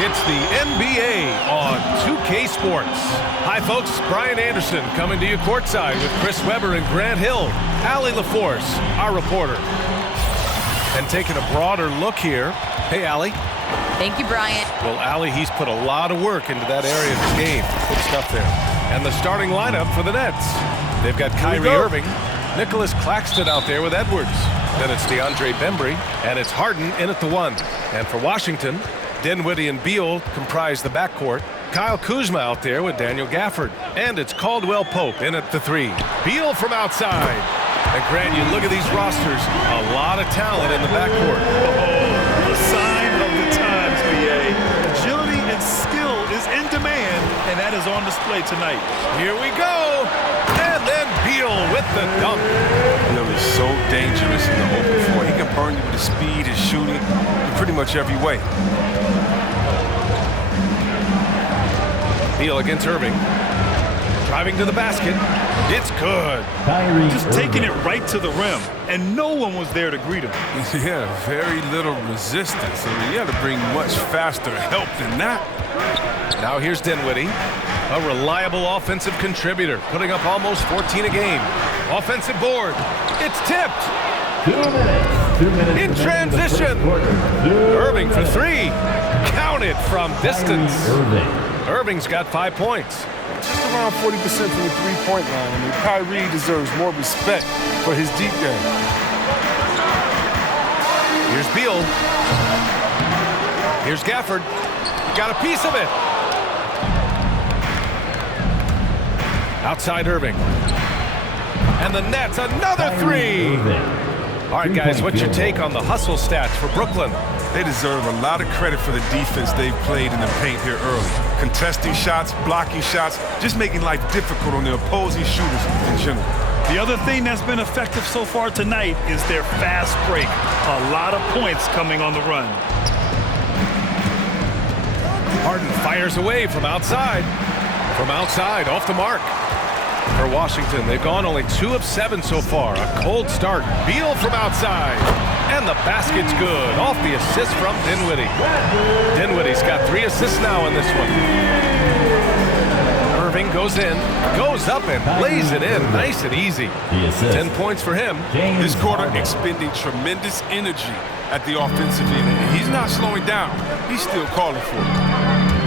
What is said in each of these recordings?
It's the NBA on 2K Sports. Hi, folks. Brian Anderson coming to you courtside with Chris Webber and Grant Hill. Allie LaForce, our reporter. And taking a broader look here. Hey, Allie. Thank you, Brian. Well, Allie, he's put a lot of work into that area of the game. Good stuff there. And the starting lineup for the Nets. They've got Kyrie Irving, Nicholas Claxton out there with Edwards. Then it's DeAndre Bembry, and it's Harden in at the 1. And for Washington, Dinwiddie and Beal comprise the backcourt. Kyle Kuzma out there with Daniel Gafford. And it's Caldwell Pope in at the 3. Beal from outside. And Grant, you look at these rosters, a lot of talent in the backcourt. Oh, a sign of the times, BA. Agility and skill is in demand, and that is on display tonight. Here we go. And then Beal with the dunk. You know, he's so dangerous in the open floor. He can burn you with his speed, his shooting, in pretty much every way. Beal against Irving. Driving to the basket. It's good. Just taking it right to the rim, and no one was there to greet him. Yeah, very little resistance. I mean, you had to bring much faster help than that. Now here's Dinwiddie, a reliable offensive contributor, putting up almost 14 a game. Offensive board. It's tipped. 2 minutes. In transition. Irving for 3. Counted from distance. Irving's got 5 points. Just around 40% from the three-point line. I mean, Kyrie deserves more respect for his deep game. Here's Beal. Here's Gafford. Got a piece of it. Outside Irving. And the Nets, another 3. All right, guys, what's your take on the hustle stats for Brooklyn? They deserve a lot of credit for the defense they've played in the paint here early. Contesting shots, blocking shots, just making life difficult on the opposing shooters in general. The other thing that's been effective so far tonight is their fast break. A lot of points coming on the run. Harden fires away from outside. From outside, off the mark. For Washington, they've gone only 2 of 7 so far. A cold start. Beal from outside. And the basket's good. Off the assist from Dinwiddie. Dinwiddie's got 3 assists now in this one. Irving goes in, goes up and lays it in. Nice and easy. 10 points for him. This quarter expending tremendous energy at the offensive end. He's not slowing down. He's still calling for it.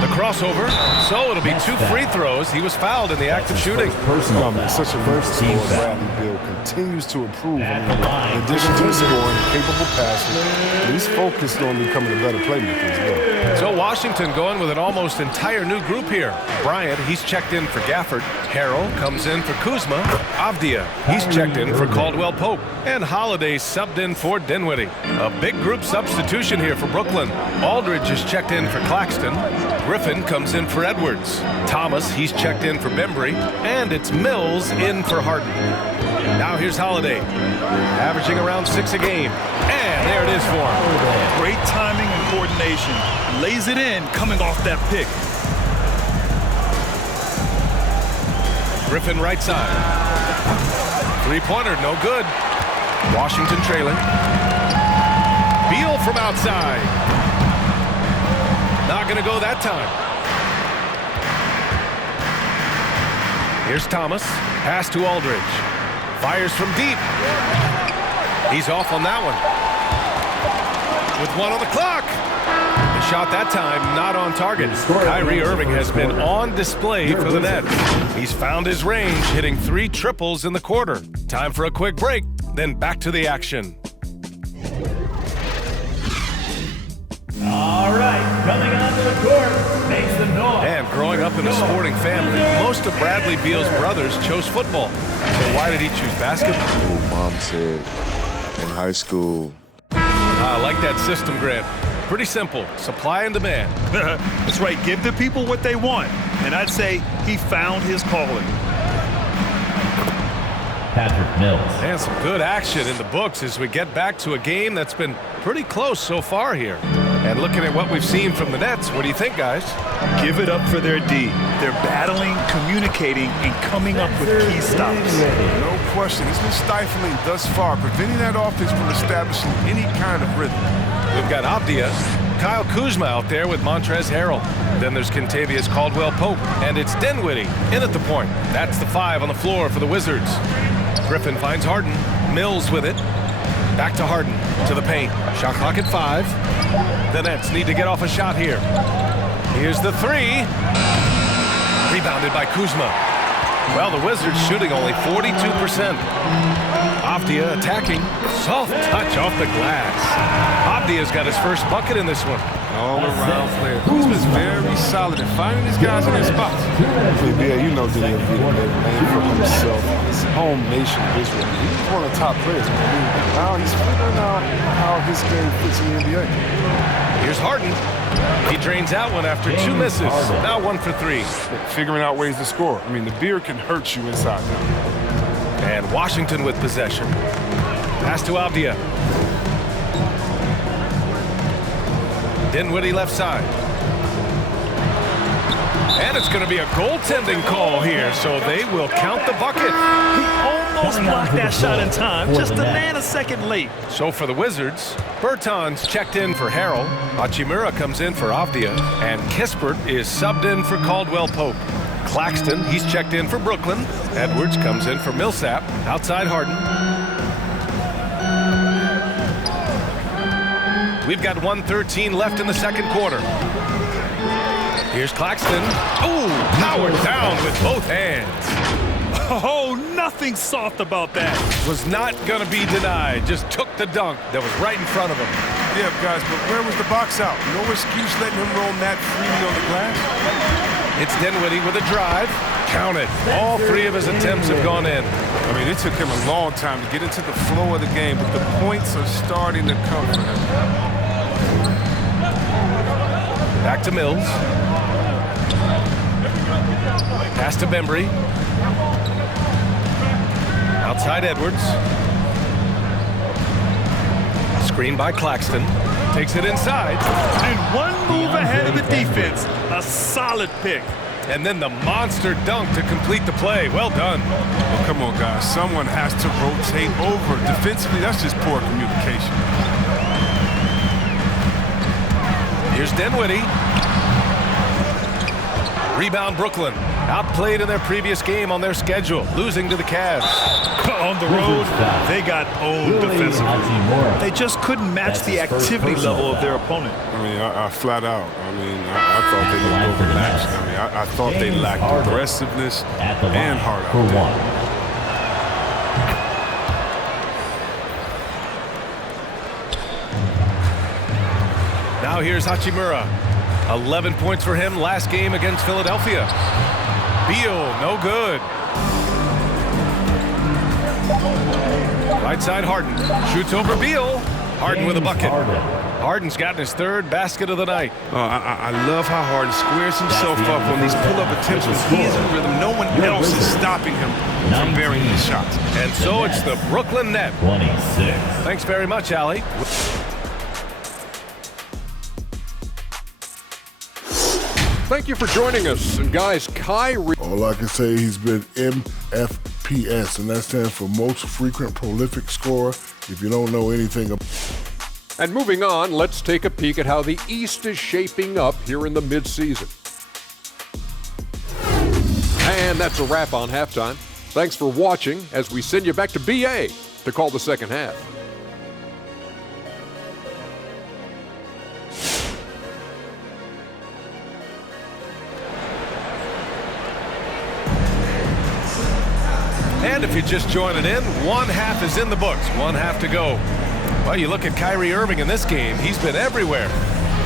The crossover, so it'll be 2 free throws. He was fouled in the act of shooting. Such a versatile Bradley Beal continues to improve. In addition to his scoring, capable passing, he's focused on becoming a better playmaker as well. So Washington going with an almost entire new group here. Bryant, he's checked in for Gafford. Harrell comes in for Kuzma. Avdia, he's checked in for Caldwell Pope. And Holiday subbed in for Dinwiddie. A big group substitution here for Brooklyn. Aldridge is checked in for Claxton. Griffin comes in for Edwards. Thomas, he's checked in for Bembry. And it's Mills in for Harden. Now here's Holiday, averaging around 6 a game. And there it is for him. Great timing and coordination. Lays it in coming off that pick. Griffin right side. Three-pointer, no good. Washington trailing. Beal from outside. Not going to go that time. Here's Thomas. Pass to Aldridge. Fires from deep. He's off on that one. With 1 on the clock. The shot that time not on target. Kyrie Irving has been on display for the Nets. He's found his range, hitting 3 triples in the quarter. Time for a quick break, then back to the action. All right, coming onto the court, makes the noise. And growing up in a sporting family, most of Bradley Beal's brothers chose football. So why did he choose basketball? Mom said in high school. I like that system, Grant. Pretty simple, supply and demand. That's right, give the people what they want. And I'd say he found his calling. Patrick Mills. And some good action in the books as we get back to a game that's been pretty close so far here. And looking at what we've seen from the Nets, what do you think, guys? Give it up for their D. They're battling, communicating, and coming up with key stops. No question. He's been stifling thus far, preventing that offense from establishing any kind of rhythm. We've got Avdia Kyle Kuzma out there with Montrezl Harrell. Then there's Kentavious Caldwell-Pope, and it's Dinwiddie in at the point. That's the 5 on the floor for the Wizards. Griffin finds Harden. Mills with it. Back to Harden, to the paint. Shot clock at 5. The Nets need to get off a shot here. Here's the 3. Rebounded by Kuzma. Well, the Wizards shooting only 42%. Avdia attacking. Soft touch off the glass. Avdia's got his first bucket in this one. All-around player. Kuzma's very solid at finding these guys in their spots. Yeah, you know Daniel made a name for himself. His home nation of Israel. He's one of the top players in the league. Now he's figuring out how his game fits in the NBA. Here's Harden. He drains out one after 2 misses. Now 1 for 3. Figuring out ways to score. I mean, the beer can hurt you inside now. And Washington with possession. Pass to Avdia. Dinwiddie left side. And it's going to be a goaltending call here, so they will count the bucket. He almost blocked that shot in time, just a nanosecond late. So for the Wizards, Bertans checked in for Harrell. Hachimura comes in for Avdia. And Kispert is subbed in for Caldwell-Pope. Claxton, he's checked in for Brooklyn. Edwards comes in for Millsap. Outside Harden. We've got 1:13 left in the second quarter. Here's Claxton. Ooh, powered down with both hands. Oh, nothing soft about that. Was not going to be denied. Just took the dunk that was right in front of him. Yeah, guys, but where was the box out? No excuse letting him roll that freely on the glass. It's Dinwiddie with a drive. Count it. All 3 of his attempts have gone in. I mean, it took him a long time to get into the flow of the game, but the points are starting to come for him. Back to Mills. Pass to Bembry. Outside Edwards. Screen by Claxton. Takes it inside. And one move ahead of the defense. A solid pick. And then the monster dunk to complete the play. Well done. Well, come on, guys. Someone has to rotate over. Defensively, that's just poor communication. Here's Dinwiddie. Rebound Brooklyn. Outplayed in their previous game on their schedule, losing to the Cavs. On the road, they got owned defensively. They just couldn't match the activity level of their opponent. I mean, I flat out. I mean, I thought they looked overmatched. I mean, I thought they lacked aggressiveness and heart out there. Now here's Hachimura. 11 points for him last game against Philadelphia. Beal, no good. Right side Harden. Shoots over Beal. Harden with a bucket. Harden's gotten his 3rd basket of the night. I love how Harden squares himself up on these pull-up attempts. When he's in rhythm, no one else is stopping him from burying his shots. And so it's the Brooklyn Net. 26. Thanks very much, Allie. Thank you for joining us. And guys, Kyrie. All I can say, he's been MFPS, and that stands for most frequent prolific scorer. If you don't know anything about. And moving on, let's take a peek at how the East is shaping up here in the midseason. And that's a wrap on halftime. Thanks for watching as we send you back to BA to call the second half. And if you're just joining in, 1 half is in the books, 1 half to go. Well, you look at Kyrie Irving in this game, he's been everywhere.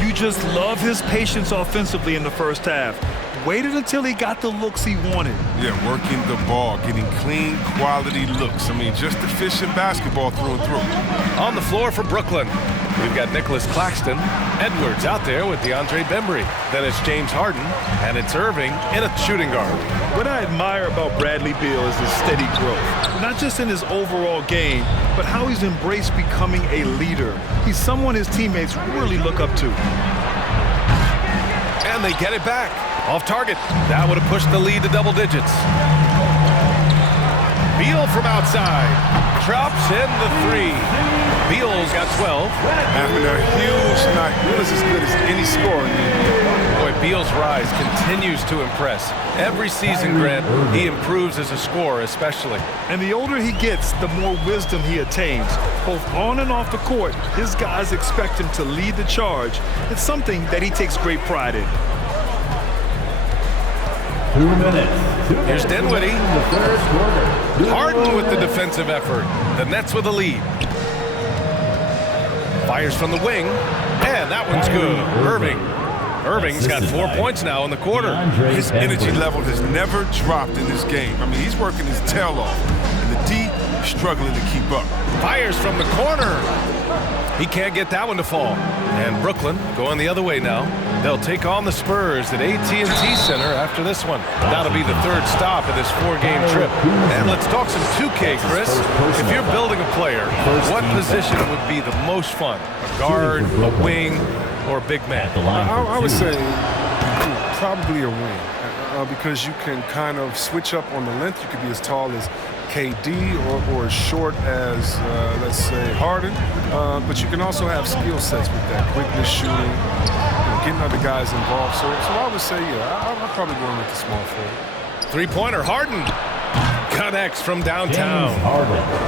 You just love his patience offensively in the first half. Waited until he got the looks he wanted. Yeah, working the ball, getting clean, quality looks. I mean, just efficient basketball through and through. On the floor for Brooklyn, we've got Nicholas Claxton. Edwards out there with DeAndre Bembry. Then it's James Harden, and it's Irving in a shooting guard. What I admire about Bradley Beal is his steady growth. Not just in his overall game, but how he's embraced becoming a leader. He's someone his teammates really look up to. And they get it back. Off target. That would have pushed the lead to double digits. Beal from outside. Drops in the 3. Beal's got 12. Having a huge night. Beal's as good as any scorer in the NBA. Boy, Beal's rise continues to impress. Every season, Grant, he improves as a scorer, especially. And the older he gets, the more wisdom he attains. Both on and off the court, his guys expect him to lead the charge. It's something that he takes great pride in. 2 minutes. Here's Dinwiddie. The third quarter. Harden with the defensive effort. The Nets with a lead. Fires from the wing. And that one's good. Irving's got 4 points now in the quarter. His energy level has never dropped in this game. I mean, he's working his tail off. And the D is struggling to keep up. Fires from the corner. He can't get that one to fall. And Brooklyn going the other way now. They'll take on the Spurs at AT&T Center after this one. That'll be the third stop of this 4-game trip. And let's talk some 2K, Chris. If you're building a player, what position would be the most fun? A guard, a wing, or a big man? I would say probably a wing because you can kind of switch up on the length. You could be as tall as KD or as short as, let's say, Harden. But you can also have skill sets with that. Quickness, shooting, getting other guys involved. So I would say, yeah, I'm probably going with the small forward. Three-pointer, Harden. Connects from downtown.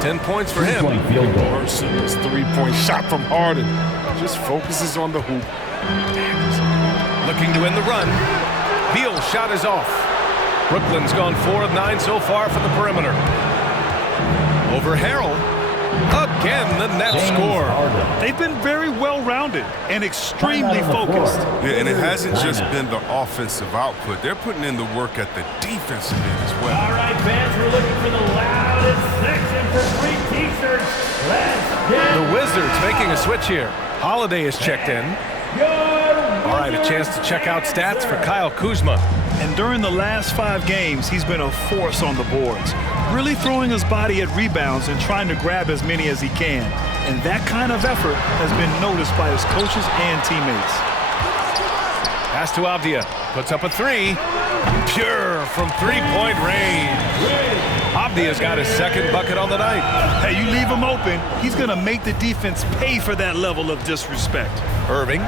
10 points for him. Field goal. This three-point shot from Harden just focuses on the hoop. Looking to end the run. Beal's shot is off. Brooklyn's gone 4 of 9 so far from the perimeter. Over Harrell. Again, the Nets score. They've been very well-rounded and extremely focused. Yeah, and it hasn't just been the offensive output. They're putting in the work at the defensive end as well. All right, fans, we're looking for the loudest section for free T-shirts. Let's get The Wizards making a switch here. Holiday is checked in. All right, a chance to check out stats for Kyle Kuzma. And during the last 5 games, he's been a force on the boards, really throwing his body at rebounds and trying to grab as many as he can. And that kind of effort has been noticed by his coaches and teammates. Pass to Avdia. Puts up a 3. Pure from three-point range. Avdia's got his second bucket on the night. Hey, you leave him open, he's going to make the defense pay for that level of disrespect. Irving.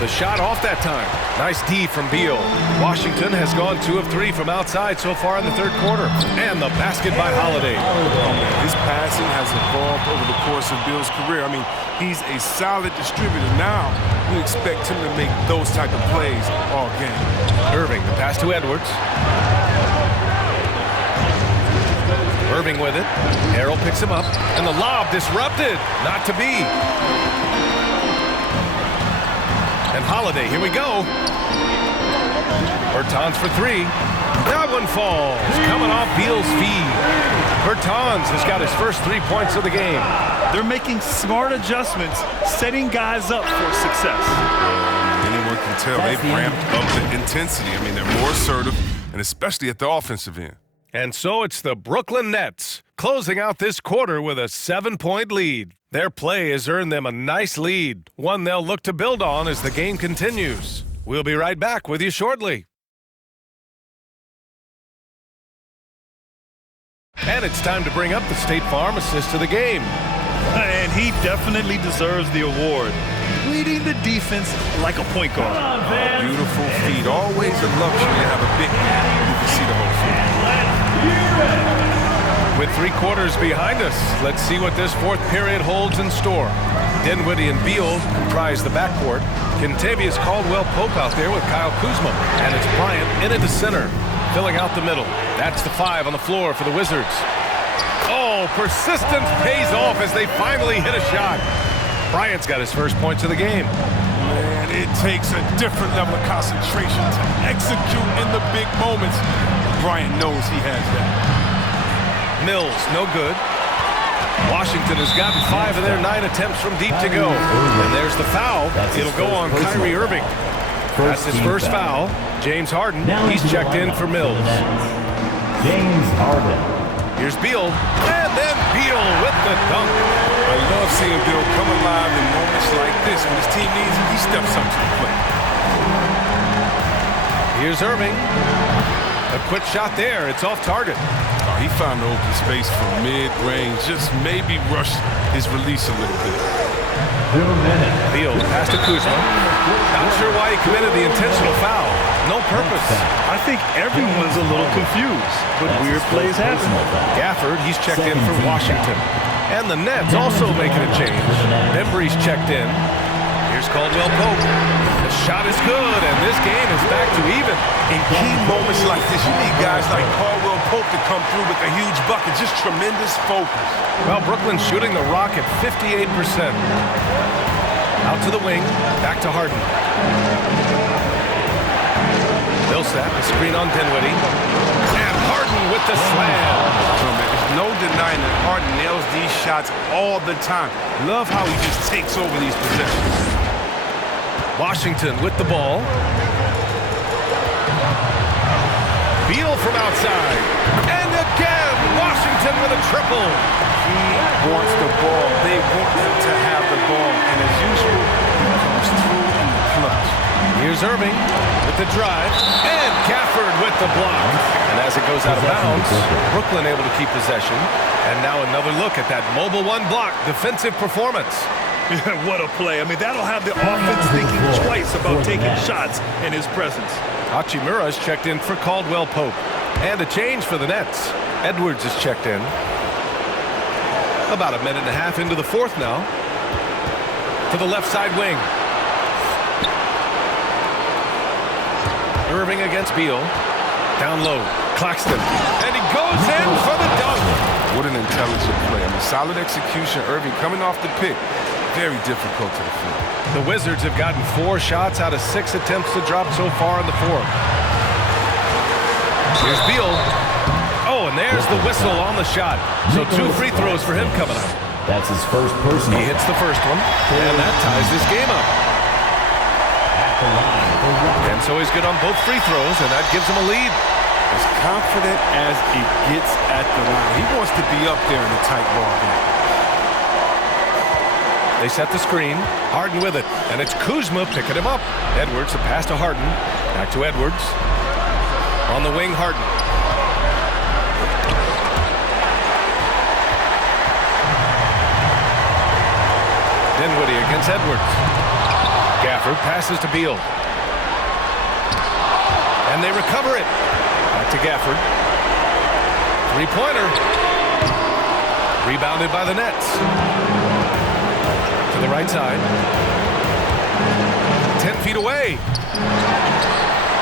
The shot off that time. Nice D from Beal. Washington has gone 2 of 3 from outside so far in the third quarter. And the basket by Holiday. His passing has evolved over the course of Beal's career. I mean, he's a solid distributor. Now, we expect him to make those type of plays all game. Irving, the pass to Edwards. Irving with it. Harrell picks him up. And the lob disrupted. Not to be. And Holiday, here we go. Bertans for 3. That one falls. Coming off Beal's feed. Bertans has got his first 3 points of the game. They're making smart adjustments, setting guys up for success. Anyone can tell they've ramped up the intensity. I mean, they're more assertive, and especially at the offensive end. And so it's the Brooklyn Nets closing out this quarter with a 7-point lead. Their play has earned them a nice lead, one they'll look to build on as the game continues. We'll be right back with you shortly. And it's time to bring up the State Farm assist of the game. And he definitely deserves the award. Leading the defense like a point guard. Beautiful feet. Always a luxury to have a big man who can see the whole field. With 3 quarters behind us, let's see what this 4th period holds in store. Dinwiddie and Beal comprise the backcourt. Kentavious Caldwell-Pope out there with Kyle Kuzma. And it's Bryant in at the center, filling out the middle. That's the 5 on the floor for the Wizards. Oh, persistence pays off as they finally hit a shot. Bryant's got his first points of the game. Man, it takes a different level of concentration to execute in the big moments. Bryant knows he has that. Mills, no good. Washington has gotten 5 of their 9 attempts from deep to go. And there's the foul. It'll go on Kyrie Irving. That's his first foul. James Harden, he's checked in for Mills. James Harden. Here's Beal, and then Beal with the dunk. I love seeing Beal come alive in moments like this. When his team needs him, he steps up to the plate. Here's Irving. A quick shot there. It's off target. He found the open space from mid-range, just maybe rush his release a little bit. 2 minutes. Beal pass to Kuzma. Not sure why he committed the intentional foul. No purpose. I think everyone's a little confused, but weird plays happen. Gafford, he's checked in for Washington. And the Nets also making a change. Embry's checked in. Here's Caldwell Pope. The shot is good, and this game is back to even. In key moments like this, you need guys like Caldwell Pope to come through with a huge bucket. Just tremendous focus. Well, Brooklyn's shooting the rock at 58%. Out to the wing, back to Harden. Millsap, a screen on Dinwiddie. And Harden with the slam. There's no denying that Harden nails these shots all the time. Love how he just takes over these possessions. Washington with the ball. Beal from outside. And again, Washington with a triple. He wants the ball. They want him to have the ball. And as usual, he comes through in the clutch. Here's Irving with the drive. And Gafford with the block. And as it goes out of bounds, Brooklyn able to keep possession. And now another look at that mobile one block defensive performance. What a play. I mean, that'll have the offense thinking twice about taking shots in his presence. Hachimura's checked in for Caldwell Pope. And a change for the Nets. Edwards is checked in. About a minute and a half into the fourth now. To the left side wing. Irving against Beal. Down low. Claxton. And he goes in for the dunk. What an intelligent play. I mean, solid execution. Irving coming off the pick. Very difficult to defend. The Wizards have gotten 4 shots out of 6 attempts to drop so far in the fourth. Here's Beal. Oh, and there's the whistle on the shot. So 2 free throws for him coming up. That's his first personal. He hits the first one, and that ties this game up. And so he's good on both free throws, and that gives him a lead. As confident as he gets at the line. He wants to be up there in the tight ball game. They set the screen. Harden with it. And it's Kuzma picking him up. Edwards, a pass to Harden. Back to Edwards. On the wing, Harden. Dinwiddie against Edwards. Gafford passes to Beal. And they recover it. Back to Gafford. Three-pointer. Rebounded by the Nets. To the right side. 10 feet away.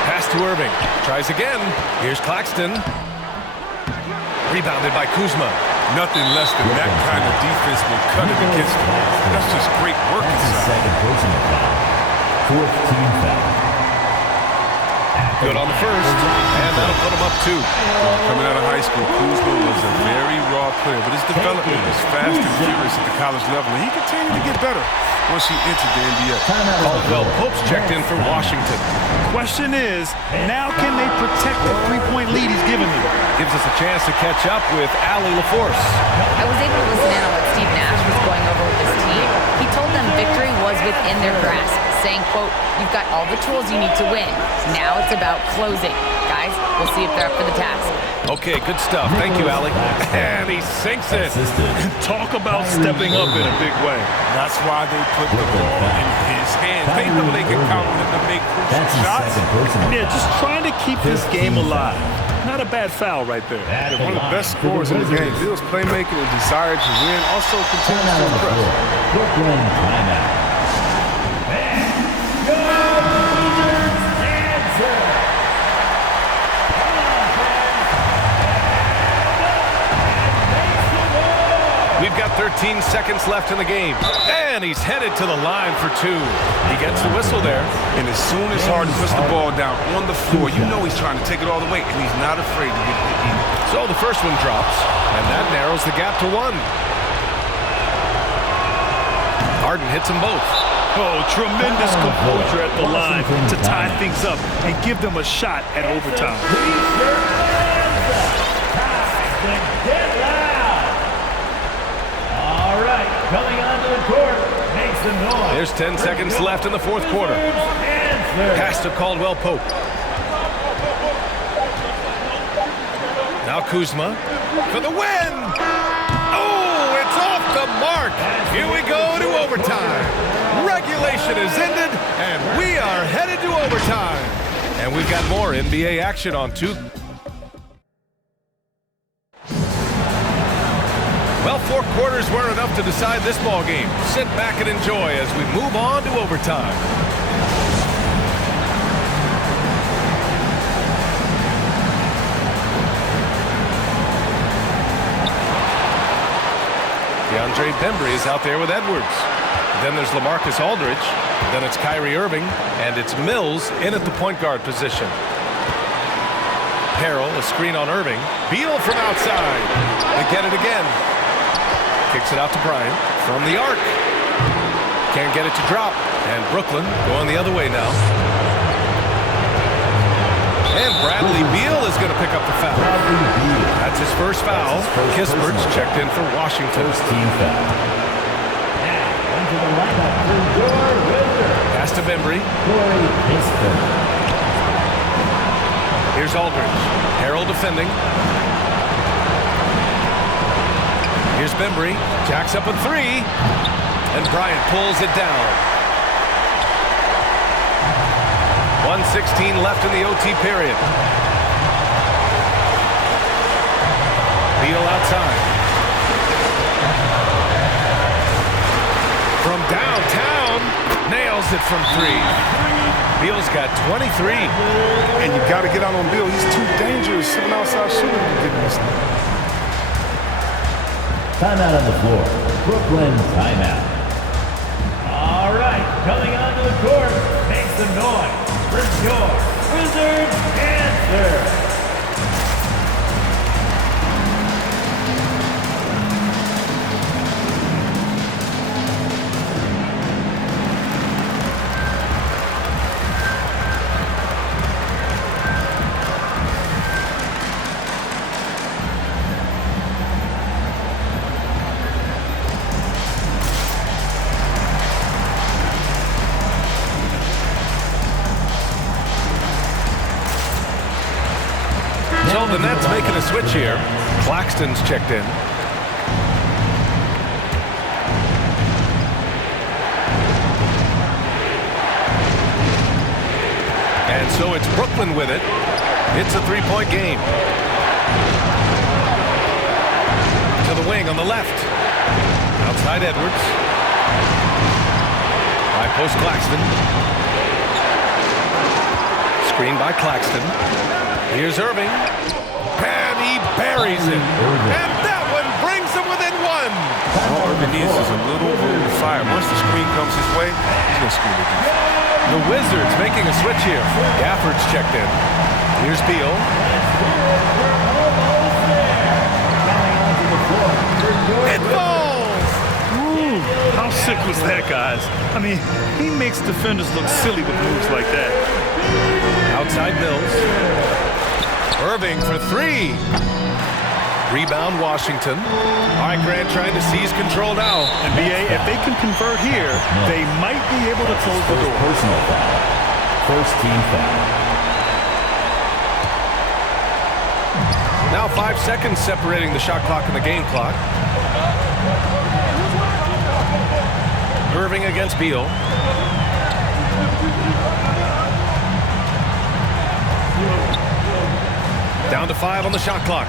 Pass to Irving. Tries again. Here's Claxton. Rebounded by Kuzma. Nothing less than that kind of defense will cut it against him. That's just great work inside. Second personal foul. 4th team foul. Good on the first, and that'll put him up 2. Coming out of high school, Kuzma was a very raw player, but his development was fast and furious at the college level, and he continued to get better once he entered the NBA. Caldwell Pope's checked in for Washington. Question is, now can they protect the three-point lead he's given them? Gives us a chance to catch up with Allie LaForce. I was able to listen in on what Steve Nash was going over with his team. He told them victory was within their grasp, saying, quote, "You've got all the tools you need to win. Now it's about closing. Guys, we'll see if they're up for the task." Okay, good stuff. Thank you, Allie. And he sinks it. Talk about stepping up in a big way. That's why they put the ball in his hands. They know they can count on him to make crucial shots. Yeah, just trying to keep this game alive. Not a bad foul right there. They're one of the best scorers in the game. Beal's playmaking and desire to win also continues to impress. Brooklyn timeout. We've got 13 seconds left in the game. And he's headed to the line for 2. He gets the whistle there. And as soon as Harden puts the ball down on the floor, you know he's trying to take it all the way, and he's not afraid to get the either. So the first one drops, and that narrows the gap to 1. Harden hits them both. Oh, tremendous composure at the line to tie things up and give them a shot at overtime. All right, coming onto the court, make some noise. There's 10 seconds left in the fourth quarter. Pass to Caldwell Pope. Now Now Kuzma for the win. Oh, it's off the mark. Here we go to overtime. Regulation is ended, and we are headed to overtime. And we've got more NBA action on two. Well, 4 quarters weren't enough to decide this ball game. Sit back and enjoy as we move on to overtime. DeAndre Bembry is out there with Edwards. Then there's LaMarcus Aldridge. Then it's Kyrie Irving. And it's Mills in at the point guard position. Harrell, a screen on Irving. Beal from outside. They get it again. Kicks it out to Bryant from the arc. Can't get it to drop. And Brooklyn going the other way now. And Bradley Beal is going to pick up the foul. That's his first foul. Kispert's checked in for Washington. Pass to Bembry. Here's Aldridge. Harrell defending. Here's Bembry. Jacks up a 3. And Bryant pulls it down. 1:16 left in the OT period. Beal outside. From downtown, nails it from 3. Beal's got 23. And you got to get out on Beal. He's too dangerous sitting outside shooting and getting this thing. Timeout on the floor. Brooklyn timeout. All right, coming onto the court, make some noise for your Wizards answer. So the Nets making a switch here. Claxton's checked in. And so it's Brooklyn with it. It's a 3-point game. To the wing on the left. Outside Edwards. High post Claxton. Screen by Claxton. Here's Irving. And he buries it. And that one brings him within 1. All Irving needs is a little room to fire. Once the screen comes his way, he's going to screen the defense. The Wizards making a switch here. Gafford's checked in. Here's Beal. It falls! Ooh, how sick was that, guys? I mean, he makes defenders look silly with moves like that. Outside Mills. Irving for 3. Rebound Washington. All right, Grant trying to seize control now. And BA, if they can convert here, they might be able to close the door. Personal foul. First team foul. Now 5 seconds separating the shot clock and the game clock. Irving against Beal. Down to 5 on the shot clock.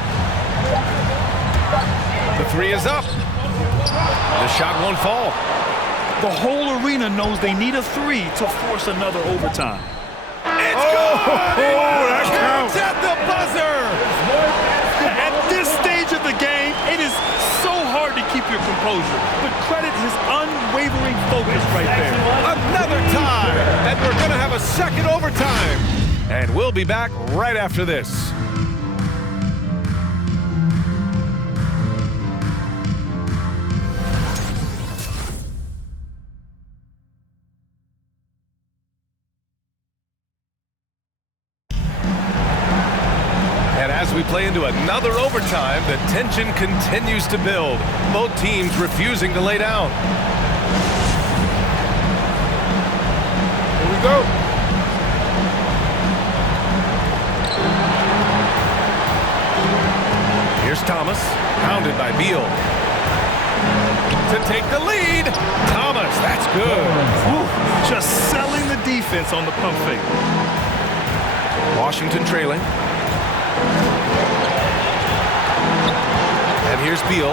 The 3 is up. The shot won't fall. The whole arena knows they need a 3 to force another overtime. It's good! It counts at the buzzer! At this stage of the game, it is so hard to keep your composure. But credit his unwavering focus right there. Another tie! And we're going to have a second overtime. And we'll be back right after this. As we play into another overtime, the tension continues to build. Both teams refusing to lay down. Here we go. Beal to take the lead. Thomas, that's good. Ooh, just selling the defense on the pump fake. Washington trailing. And here's Beal.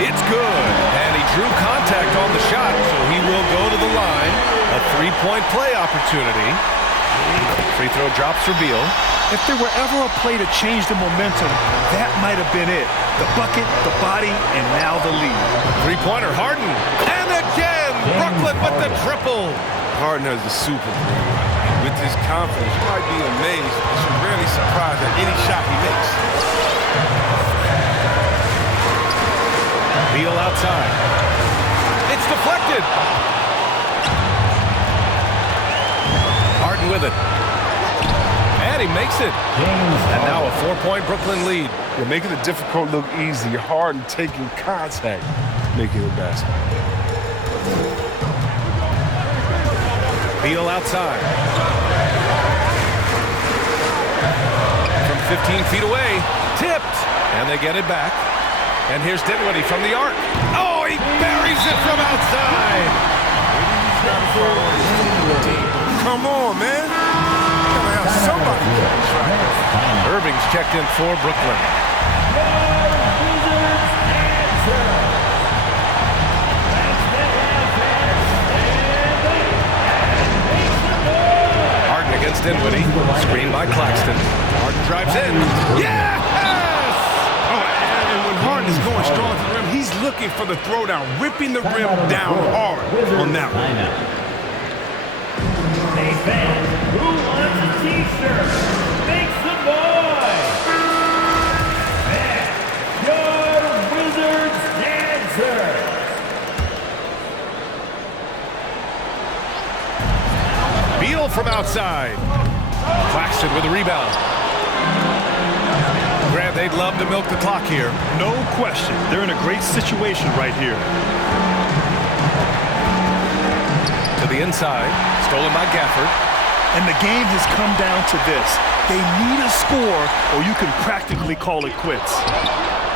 It's good. And he drew contact on the shot, so he will go to the line. A three-point play opportunity. Free throw drops for Beal. If there were ever a play to change the momentum, that might have been it. The bucket, the body, and now the lead. Three-pointer, Harden. And again, Brooklyn with the triple. Harden has a super game. With his confidence, you might be amazed, but you're rarely surprised at any shot he makes. Beal outside. It's deflected. Harden with it. And he makes it. And now a 4-point Brooklyn lead. You're making it difficult look easy. Harden taking contact, making it basket. Beal outside. From 15 feet away. Tipped. And they get it back. And here's Dinwiddie from the arc. Oh, he buries it from outside. Come on, man. Gotta have somebody. Irving's checked in for Brooklyn. Harden against Dinwiddie. Screen by Claxton. Harden drives in. Yes! Harden is going strong to the rim. He's looking for the throwdown, ripping the rim down hard on that one. Hey fans, who wants a t-shirt? Make some noise! Backyard Wizards dancers! Beal from outside. Claxton with the rebound. Grant, they'd love to milk the clock here. No question. They're in a great situation right here. To the inside. Stolen by Gafford. And the game has come down to this. They need a score, or you can practically call it quits.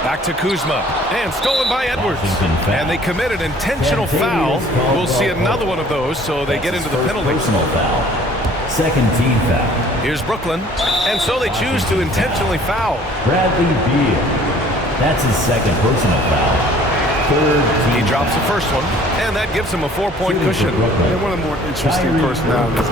Back to Kuzma. And stolen by Edwards. And they commit an intentional foul. We'll see another one of those, so they get into the penalty. Personal foul. Second team foul. Here's Brooklyn. And so they choose to intentionally foul. Bradley Beal. That's his second personal foul. Third team He drops the first one, and that gives him a 4-point cushion. They're one of the more interesting personalities.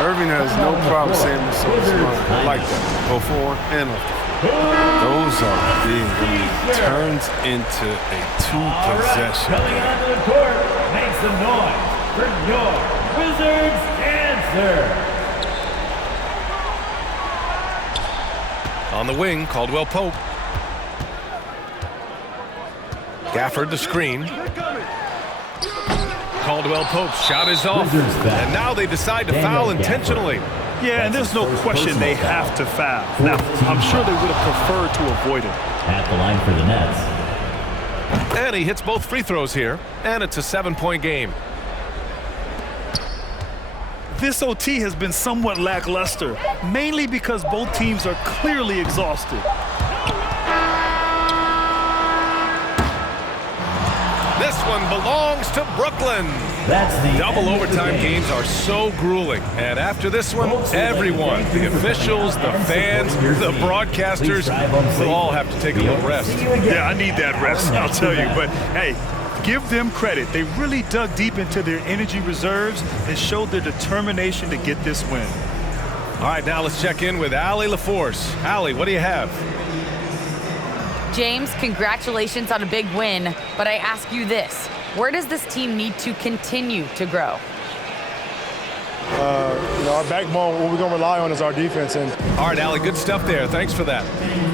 Irving has no problem saying this so smart. I like that. Both on and off. Those are big. It turns into a two-possession. Coming onto the court, make some noise for your Wizards dancer. On the wing, Caldwell Pope. Gafford the screen. Caldwell Pope's shot is off. And now they decide to foul intentionally. Yeah, and there's no question they have to foul. Now, I'm sure they would have preferred to avoid it. At the line for the Nets. And he hits both free throws here. And it's a 7-point game. This OT has been somewhat lackluster, mainly because both teams are clearly exhausted. This one belongs to Brooklyn. That's the Double end of the overtime game. games are so grueling. And after this one, everyone, the officials, the fans, the broadcasters, will all have to take a little rest. Yeah, I need that rest, I'll tell you. But, hey, give them credit. They really dug deep into their energy reserves and showed their determination to get this win. All right, now let's check in with Allie LaForce. Allie, what do you have? James, congratulations on a big win, but I ask you this. Where does this team need to continue to grow? Our backbone, what we're going to rely on is our defense. And All right, Allie, good stuff there. Thanks for that.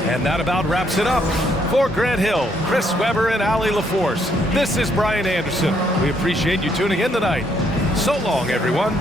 And that about wraps it up. For Grant Hill, Chris Webber, and Allie LaForce, this is Brian Anderson. We appreciate you tuning in tonight. So long, everyone.